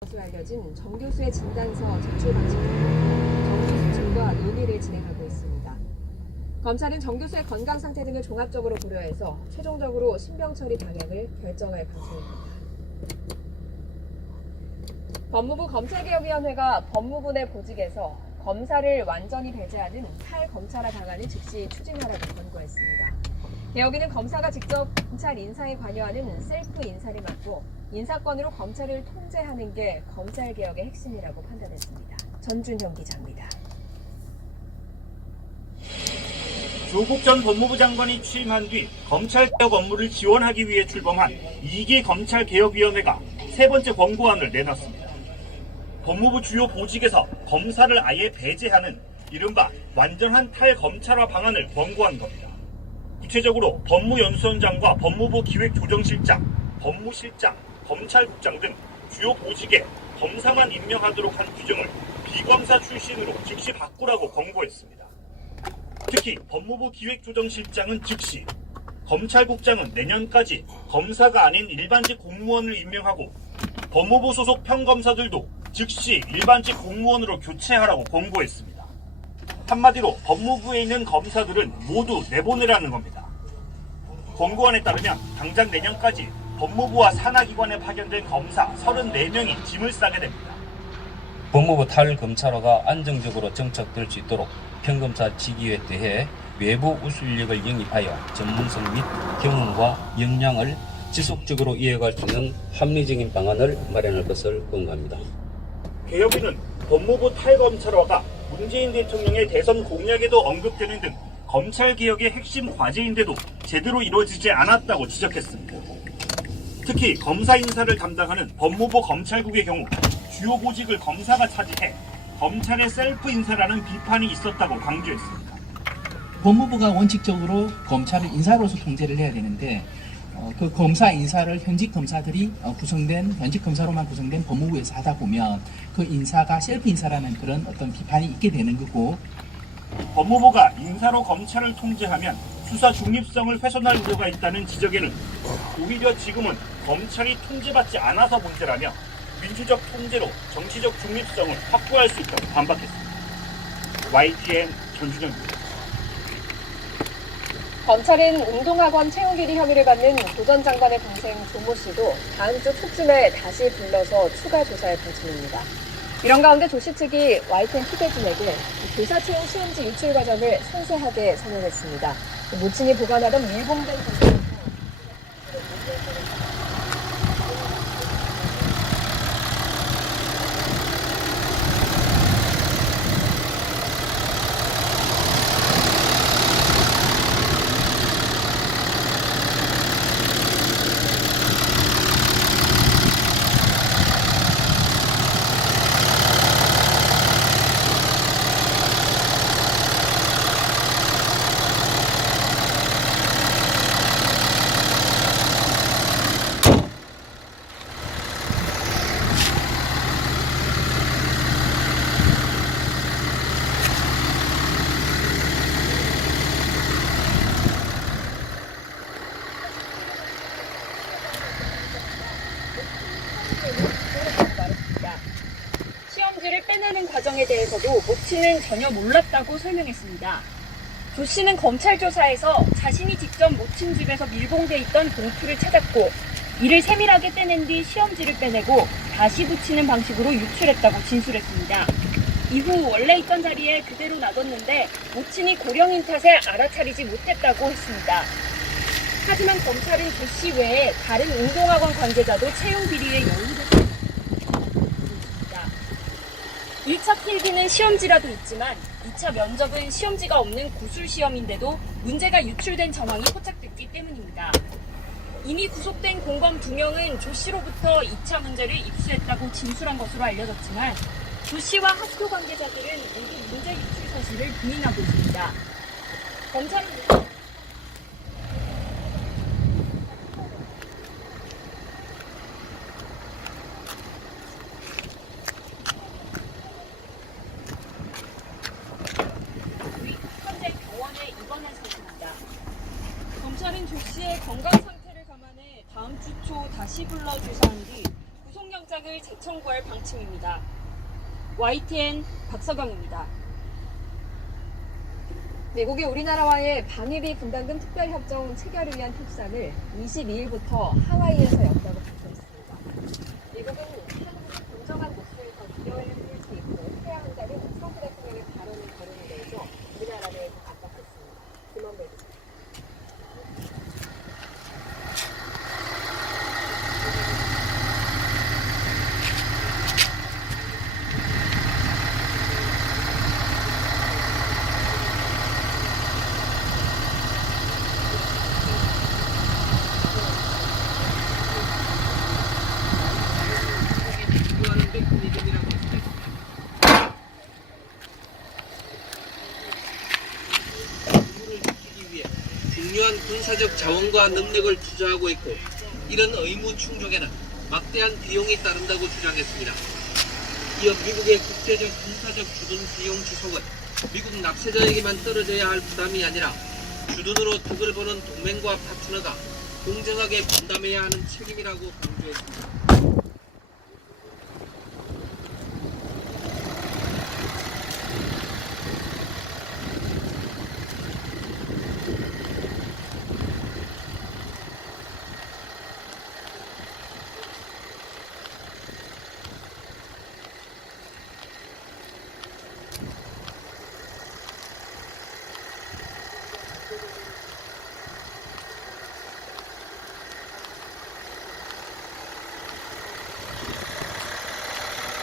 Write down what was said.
것으로 알려진 정 교수의 진단서 제출 방식에 정 교수 측과 논의를 진행하고 있습니다. 검찰은 정 교수의 건강 상태 등을 종합적으로 고려해서 최종적으로 신병 처리 방향을 결정할 방침입니다. 법무부 검찰개혁위원회가 법무부 내 보직에서 검사를 완전히 배제하는 탈검찰화 방안을 즉시 추진하라고 권고했습니다. 개혁위는 검사가 직접 검찰 인사에 관여하는 셀프 인사를 막고 인사권으로 검찰을 통제하는 게 검찰개혁의 핵심이라고 판단했습니다. 전준형 기자입니다. 조국 전 법무부 장관이 취임한 뒤 검찰개혁 업무를 지원하기 위해 출범한 2기 검찰개혁위원회가 세 번째 권고안을 내놨습니다. 법무부 주요 보직에서 검사를 아예 배제하는 이른바 완전한 탈검찰화 방안을 권고한 겁니다. 구체적으로 법무연수원장과 법무부 기획조정실장, 법무실장, 검찰국장 등 주요 보직에 검사만 임명하도록 한 규정을 비검사 출신으로 즉시 바꾸라고 권고했습니다. 특히 법무부 기획조정실장은 즉시, 검찰국장은 내년까지 검사가 아닌 일반직 공무원을 임명하고 법무부 소속 평검사들도 즉시 일반직 공무원으로 교체하라고 권고했습니다. 한마디로 법무부에 있는 검사들은 모두 내보내라는 겁니다. 권고안에 따르면 당장 내년까지 법무부와 산하기관에 파견된 검사 34명이 짐을 싸게 됩니다. 법무부 탈검찰화가 안정적으로 정착될 수 있도록 평검사 직위에 대해 외부 우수인력을 영입하여 전문성 및 경험과 역량을 지속적으로 이어갈 수 있는 합리적인 방안을 마련할 것을 권고합니다. 개혁위는 법무부 탈검찰화가 문재인 대통령의 대선 공약에도 언급되는 등 검찰개혁의 핵심 과제인데도 제대로 이루어지지 않았다고 지적했습니다. 특히 검사 인사를 담당하는 법무부 검찰국의 경우 주요 보직을 검사가 차지해 검찰의 셀프 인사라는 비판이 있었다고 강조했습니다. 법무부가 원칙적으로 검찰을 인사로서 통제를 해야 되는데 그 검사 인사를 현직 검사들이 현직 검사로만 구성된 법무부에서 하다 보면 그 인사가 셀프 인사라는 그런 어떤 비판이 있게 되는 거고, 법무부가 인사로 검찰을 통제하면 수사 중립성을 훼손할 우려가 있다는 지적에는 오히려 지금은 검찰이 통제받지 않아서 문제라며 민주적 통제로 정치적 중립성을 확보할 수 있다고 반박했습니다. YTN 전준영입니다. 검찰은 운동학원 채용 비리 혐의를 받는 조 전 장관의 동생 조모 씨도 다음 주 초쯤에 다시 불러서 추가 조사할 방침입니다. 이런 가운데 조 씨 측이 YTN 취재진에게 교사 채용 시험지 유출 과정을 상세하게 설명했습니다. 모친이 보관하던 밀봉된 도서를 시험지를 빼내는 과정에 대해서도 모친은 전혀 몰랐다고 설명했습니다. 조 씨는 검찰 조사에서 자신이 직접 모친 집에서 밀봉돼 있던 봉투를 찾았고 이를 세밀하게 떼낸 뒤 시험지를 빼내고 다시 붙이는 방식으로 유출했다고 진술했습니다. 이후 원래 있던 자리에 그대로 놔뒀는데 모친이 고령인 탓에 알아차리지 못했다고 했습니다. 하지만 검찰은 조 씨 외에 다른 운동학원 관계자도 채용 비리에 연루됐습니다. 1차 필기는 시험지라도 있지만 2차 면접은 시험지가 없는 고술 시험인데도 문제가 유출된 정황이 포착됐기 때문입니다. 이미 구속된 공범 2명은 조 씨로부터 2차 문제를 입수했다고 진술한 것으로 알려졌지만 조 씨와 학교 관계자들은 모두 문제 유출 사실을 부인하고 있습니다. 검찰은 현재 병원에 입원한 상태입니다. 검찰은 조 씨의 건강 상태를 감안해 다음 주 초 다시 불러 조사한 뒤 구속영장 협상을 재청구할 방침입니다. YTN 박서경입니다. 미국이 우리나라와의 방위비 분담금 특별협정 체결을 위한 협상을 22일부터 하와이에서 연다고 발표했습니다. 미국은 한국이 공정한 목소에서 기여를 해줄 수 있고 해야 한다는 트럼프 대통령의 발언을 거론에 대해서 우리나라를 압박했습니다. 김원배 기자. 중요한 군사적 자원과 능력을 투자하고 있고 이런 의무 충족에는 막대한 비용이 따른다고 주장했습니다. 이어 미국의 국제적 군사적 주둔 비용 지속은 미국 납세자에게만 떨어져야 할 부담이 아니라 주둔으로 득을 보는 동맹과 파트너가 공정하게 분담해야 하는 책임이라고 강조했습니다.